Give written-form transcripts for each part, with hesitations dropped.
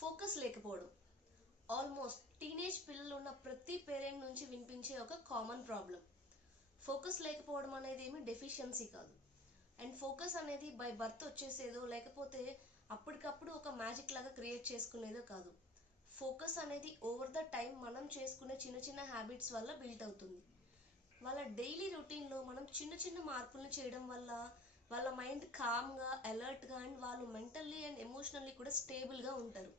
Focus లేకపోవడం almost teenage పిల్లలు ఉన్న ప్రతి పేరెంట్ నుంచి వినిపించే ఒక కామన్ ప్రాబ్లం. ఫోకస్ లేకపోవడం అనేది ఏమి డెఫిషియన్సీ కాదు. అండ్ ఫోకస్ అనేది బై బర్త్ వచ్చేసేదో లేకపోతే అప్పటికప్పుడు ఒక మ్యాజిక్ లాగా క్రియేట్ చేసుకునేదో కాదు. ఫోకస్ అనేది ఓవర్ ద టైం మనం చేసుకునే చిన్న చిన్న హ్యాబిట్స్ వల్ల బిల్డ్ అవుతుంది. వాళ్ళ డైలీ రొటీన్లో మనం చిన్న చిన్న మార్పులను చేయడం వల్ల వాళ్ళ మైండ్ కామ్గా, అలర్ట్గా అండ్ వాళ్ళు మెంటల్లీ అండ్ ఎమోషనల్లీ కూడా స్టేబుల్గా ఉంటారు.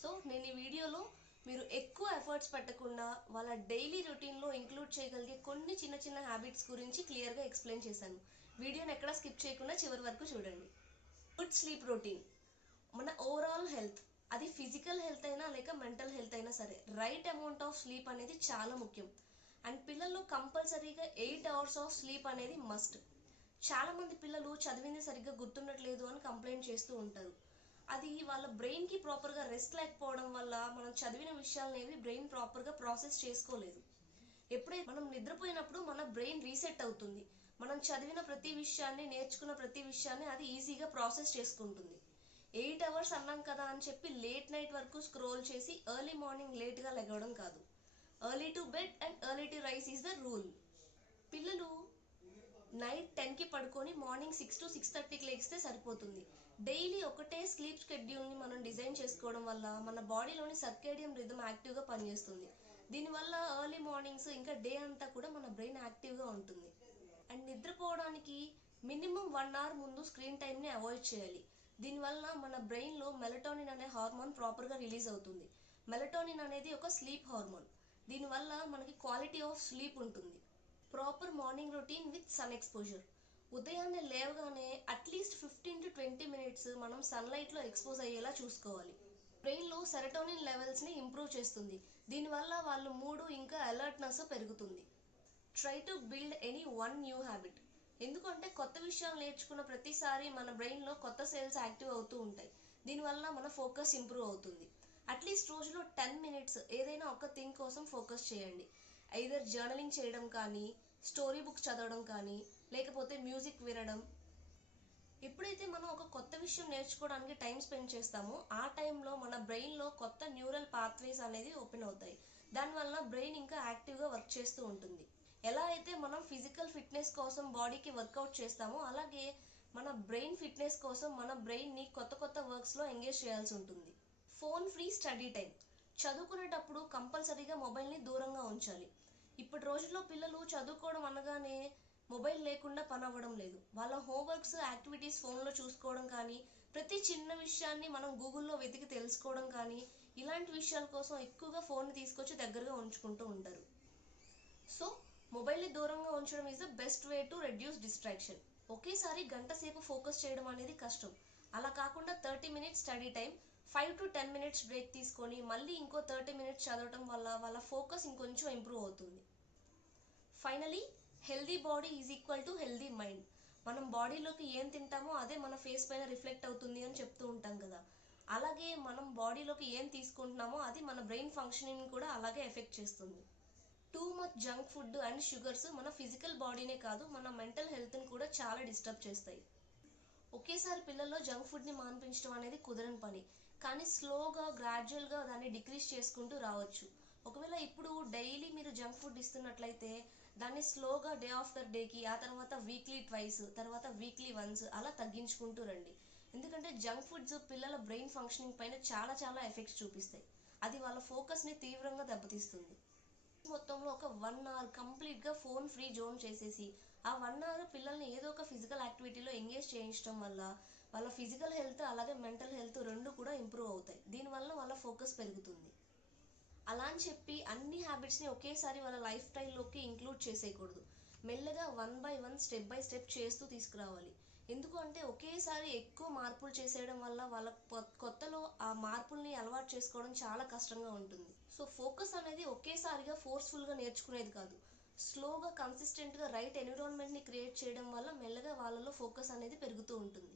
సో నేను ఈ వీడియోలో మీరు ఎక్కువ ఎఫర్ట్స్ పెట్టకుండా వాళ్ళ డైలీ రొటీన్లో ఇంక్లూడ్ చేయగలిగే కొన్ని చిన్న చిన్న హ్యాబిట్స్ గురించి క్లియర్గా ఎక్స్ప్లెయిన్ చేశాను. వీడియోని ఎక్కడా స్కిప్ చేయకుండా చివరి వరకు చూడండి. గుడ్ స్లీప్ రొటీన్ మన ఓవరాల్ హెల్త్, అది ఫిజికల్ హెల్త్ అయినా లేక మెంటల్ హెల్త్ అయినా సరే, రైట్ అమౌంట్ ఆఫ్ స్లీప్ అనేది చాలా ముఖ్యం. అండ్ పిల్లల్లో కంపల్సరీగా 8 hours ఆఫ్ స్లీప్ అనేది మస్ట్. చాలామంది పిల్లలు చదివింది సరిగ్గా గుర్తుండట్లేదు అని కంప్లైంట్ చేస్తూ ఉంటారు. అది వాళ్ళ బ్రెయిన్కి ప్రాపర్గా రెస్ట్ లేకపోవడం వల్ల మనం చదివిన విషయాలనేవి బ్రెయిన్ ప్రాపర్గా ప్రాసెస్ చేసుకోలేదు. ఎప్పుడైతే మనం నిద్రపోయినప్పుడు మన బ్రెయిన్ రీసెట్ అవుతుంది. మనం చదివిన ప్రతి విషయాన్ని, నేర్చుకున్న ప్రతి విషయాన్ని అది ఈజీగా ప్రాసెస్ చేసుకుంటుంది. 8 hours అన్నాం కదా అని చెప్పి లేట్ నైట్ వరకు స్క్రోల్ చేసి ఎర్లీ మార్నింగ్ లేట్గా లెగవడం కాదు. Early to bed and early to rice is the rule. పిల్లలు నైట్ 10కి పడుకొని మార్నింగ్ 6 to 6:30కి లేస్తే సరిపోతుంది. డైలీ ఒకటే స్లీప్ షెడ్యూల్ని మనం డిజైన్ చేసుకోవడం వల్ల మన బాడీలోని సర్కేడియం రిథమ్ యాక్టివ్గా పనిచేస్తుంది. దీనివల్ల ఎర్లీ మార్నింగ్స్ ఇంకా డే అంతా కూడా మన బ్రెయిన్ యాక్టివ్గా ఉంటుంది. అండ్ నిద్రపోవడానికి మినిమం 1 hour ముందు స్క్రీన్ టైంని అవాయిడ్ చేయాలి. దీనివల్ల మన బ్రెయిన్లో మెలటోనిన్ అనే హార్మోన్ ప్రాపర్గా రిలీజ్ అవుతుంది. మెలటోనిన్ అనేది ఒక స్లీప్ హార్మోన్. దీనివల్ల మనకి క్వాలిటీ ఆఫ్ స్లీప్ ఉంటుంది. Proper morning routine with sun exposure. ఉదయాన్నే లేవగానే అట్లీస్ట్ 15 to 20 minutes మనం సన్లైట్లో ఎక్స్పోజ్ అయ్యేలా చూసుకోవాలి. బ్రెయిన్లో సెరటోనిన్ లెవెల్స్ని ఇంప్రూవ్ చేస్తుంది. దీనివల్ల వాళ్ళు మూడు ఇంకా అలర్ట్నెస్ పెరుగుతుంది. Try to build any one new habit. ఎందుకంటే కొత్త విషయాలు నేర్చుకున్న ప్రతిసారి మన బ్రెయిన్లో కొత్త సెల్స్ యాక్టివ్ అవుతూ ఉంటాయి. దీనివల్ల మన ఫోకస్ ఇంప్రూవ్ అవుతుంది. అట్లీస్ట్ రోజులో 10 minutes ఏదైనా ఒక థింగ్ కోసం ఫోకస్ చేయండి. ఐదర్ జర్నలింగ్ చేయడం కానీ, స్టోరీ బుక్ చదవడం కానీ, లేకపోతే మ్యూజిక్ వినడం. ఎప్పుడైతే మనం ఒక కొత్త విషయం నేర్చుకోవడానికి టైం స్పెండ్ చేస్తామో ఆ టైంలో మన బ్రెయిన్లో కొత్త న్యూరల్ పాత్వేస్ అనేది ఓపెన్ అవుతాయి. దానివల్ల బ్రెయిన్ ఇంకా యాక్టివ్గా వర్క్ చేస్తూ ఉంటుంది. ఎలా అయితే మనం ఫిజికల్ ఫిట్నెస్ కోసం బాడీకి వర్కౌట్ చేస్తామో అలాగే మన బ్రెయిన్ ఫిట్నెస్ కోసం మన బ్రెయిన్ని కొత్త కొత్త వర్క్స్లో ఎంగేజ్ చేయాల్సి ఉంటుంది. Phone free study time. చదువుకునేటప్పుడు కంపల్సరీగా మొబైల్ని దూరంగా ఉంచాలి. ఇప్పటి రోజుల్లో పిల్లలు చదువుకోవడం అనగానే మొబైల్ లేకుండా పని అవ్వడం లేదు. వాళ్ళ హోంవర్క్స్, యాక్టివిటీస్ ఫోన్లో చూసుకోవడం కానీ, ప్రతి చిన్న విషయాన్ని మనం గూగుల్లో వెతికి తెలుసుకోవడం కానీ, ఇలాంటి విషయాల కోసం ఎక్కువగా ఫోన్ని తీసుకొచ్చి దగ్గరగా ఉంచుకుంటూ ఉంటారు. సో మొబైల్ని దూరంగా ఉంచడం is the best way to reduce distraction. ఒకేసారి గంట సేపు ఫోకస్ చేయడం అనేది కష్టం. అలా కాకుండా 30 minutes study time, 5 to 10 minutes break తీసుకొని మళ్ళీ ఇంకో 30 minutes చదవడం వల్ల వాళ్ళ ఫోకస్ ఇంకొంచెం ఇంప్రూవ్ అవుతుంది. Finally, healthy body is equal to healthy mind. మనం బాడీలోకి ఏం తింటామో అదే మన ఫేస్ పైన రిఫ్లెక్ట్ అవుతుంది అని చెప్తూ ఉంటాం కదా. అలాగే మనం బాడీలోకి ఏం తీసుకుంటున్నామో అది మన బ్రెయిన్ ఫంక్షనింగ్ కూడా అలాగే ఎఫెక్ట్ చేస్తుంది. Too much junk food and sugars మన ఫిజికల్ బాడీనే కాదు, మన మెంటల్ హెల్త్ని కూడా చాలా డిస్టర్బ్ చేస్తాయి. ఒకేసారి పిల్లల్లో జంక్ ఫుడ్ని మాన్పించడం అనేది కుదరని పని. కానీ స్లోగా, గ్రాడ్యువల్గా దాన్ని డిక్రీజ్ చేసుకుంటూ రావచ్చు. ఒకవేళ ఇప్పుడు డైలీ మీరు జంక్ ఫుడ్ ఇస్తున్నట్లయితే దాన్ని స్లోగా డే ఆఫ్టర్ డేకి, ఆ తర్వాత వీక్లీ ట్వైస్, తర్వాత వీక్లీ వన్స్ అలా తగ్గించుకుంటూ రండి. ఎందుకంటే జంక్ ఫుడ్స్ పిల్లల బ్రెయిన్ ఫంక్షనింగ్ పైన చాలా చాలా ఎఫెక్ట్స్ చూపిస్తాయి. అది వాళ్ళ ఫోకస్ని తీవ్రంగా దెబ్బతీస్తుంది. మొత్తంలో ఒక 1 hour కంప్లీట్గా ఫోన్ ఫ్రీ జోన్ చేసేసి ఆ 1 hour పిల్లల్ని ఏదో ఒక ఫిజికల్ యాక్టివిటీలో ఎంగేజ్ చేయించడం వల్ల వాళ్ళ ఫిజికల్ హెల్త్ అలాగే మెంటల్ హెల్త్ రెండు కూడా ఇంప్రూవ్ అవుతాయి. దీనివల్ల వాళ్ళ ఫోకస్ పెరుగుతుంది. అలా అని చెప్పి అన్ని హ్యాబిట్స్ని ఒకేసారి వాళ్ళ లైఫ్ స్టైల్లోకి ఇంక్లూడ్ చేసేయకూడదు. మెల్లగా 1 by 1 స్టెప్ బై స్టెప్ చేస్తూ తీసుకురావాలి. ఎందుకు అంటే ఒకేసారి ఎక్కువ మార్పులు చేసేయడం వల్ల వాళ్ళ కొత్తలో ఆ మార్పుల్ని అలవాటు చేసుకోవడం చాలా కష్టంగా ఉంటుంది. సో ఫోకస్ అనేది ఒకేసారిగా ఫోర్స్ఫుల్గా నేర్చుకునేది కాదు. స్లోగా, కన్సిస్టెంట్గా రైట్ ఎన్విరాన్మెంట్ని క్రియేట్ చేయడం వల్ల మెల్లగా వాళ్ళలో ఫోకస్ అనేది పెరుగుతూ ఉంటుంది.